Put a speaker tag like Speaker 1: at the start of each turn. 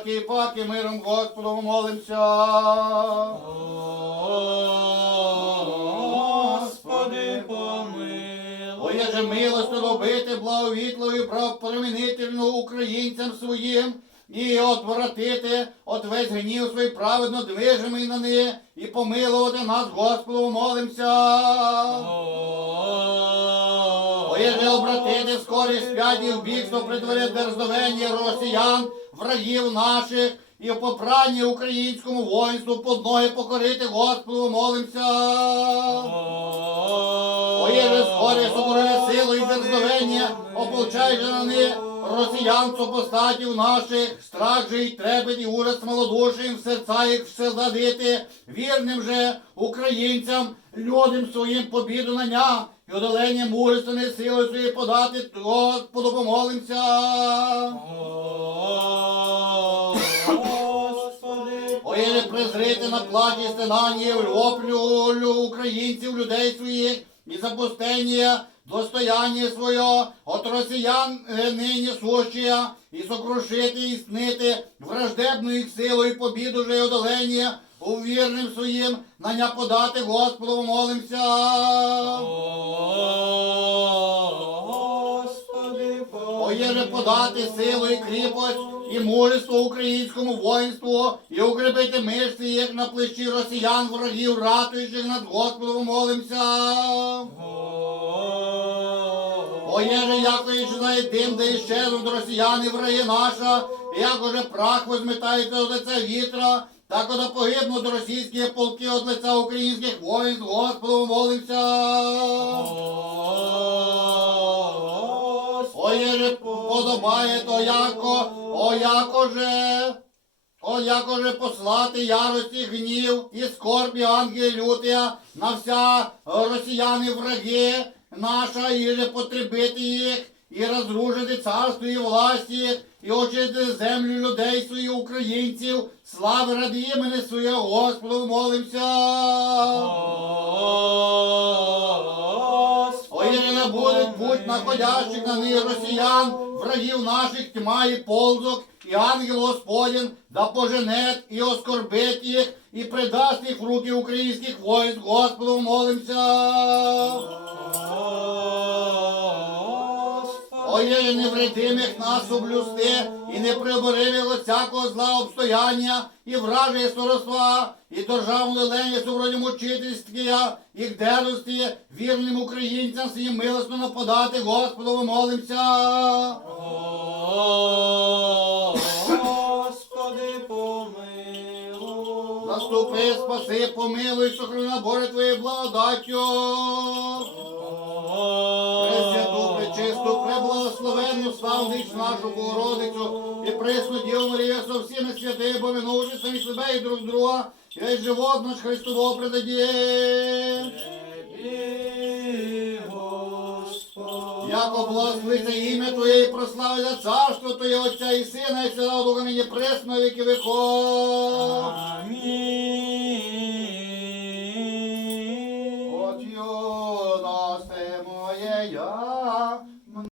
Speaker 1: всякий паки миром Господу молимся.
Speaker 2: Господи, помилуй.
Speaker 1: Оє же милостю робити благовітлою правопримінительну українцям своїм і отвратити от весь гнів свій праведно движимий на них і помилувати нас, Господу, молимся. Оє же обратити скорі сп'яті в бігство при дворі дерзновення росіян, врагів наших, і в попранні українському воїнству под ноги покорити Господу, молимся. Оєже скорі соборили силу і дерзновення, ополчай же на них росіян супостатів наших, страх же й трепет і ужас малодушим в серця їх всадити, вірним же українцям, людям своїм побіду на ня, і одолення мужественної сили своєї подати, Господу помолимся.
Speaker 2: Господи,
Speaker 1: Оєже презрити на платі стенання воплю українців, людей своїх, і запустення достояння своє, от росіян е, нині сущія, і сокрушити, і снити враждебну їх силу і побіду же й одолення, у вірним своїм на ня подати Господу молимся.
Speaker 2: Господи,
Speaker 1: Оєже подати силу і кріпость і мужество українському воїнству, і укріпити мишці їх на плечі росіян, ворогів, ратуючих над Господом молимся. Оєже, яко іще дим, де іщезнуть росіяни враги наша, як уже прах возметається з лиця вітра, так ода погибнуть російські полки від лиця українських воїнств, Господу молимся. Оєже подобає то яко, о яко же, о яко же послати ярості гнів і скорбі ангелі лютия на вся росіяни враги наша, і же потребити їх, і розрушити царство і власть їх, і очистити землю людей своїх українців, слави ради імени своє, Господу молимся. Не будуть путь находящих на них росіян, врагів наших тьма і ползок, і ангел Господень да поженет і оскорбить їх, і предасть їх в руки українських войск, Господу молимся. Ой, невредимих нас облюсти, і не прибори від всякого зла обстояння, і вражає сороства, і державну леність у вроді мучительствія, і к дерзості, вірним українцям своїм милостно нападати, Господу молимся.
Speaker 2: Господи, помилуй.
Speaker 1: Наступи, спаси, помилуй, сохрана Боже Твоєю благодаттю. Пречисту, преблагословенну, нашу Богородицю і пресну Діву Марію со всіми святими, бо минувши самі себе і друг друга, і весь живот наш Христового предаді.
Speaker 2: Тобі, Господи.
Speaker 1: Яко благословиться ім'я Твоє і прославиться царство Твоє Отця і Сина, і Святого Духа нині пресно віки веков.
Speaker 2: Амінь.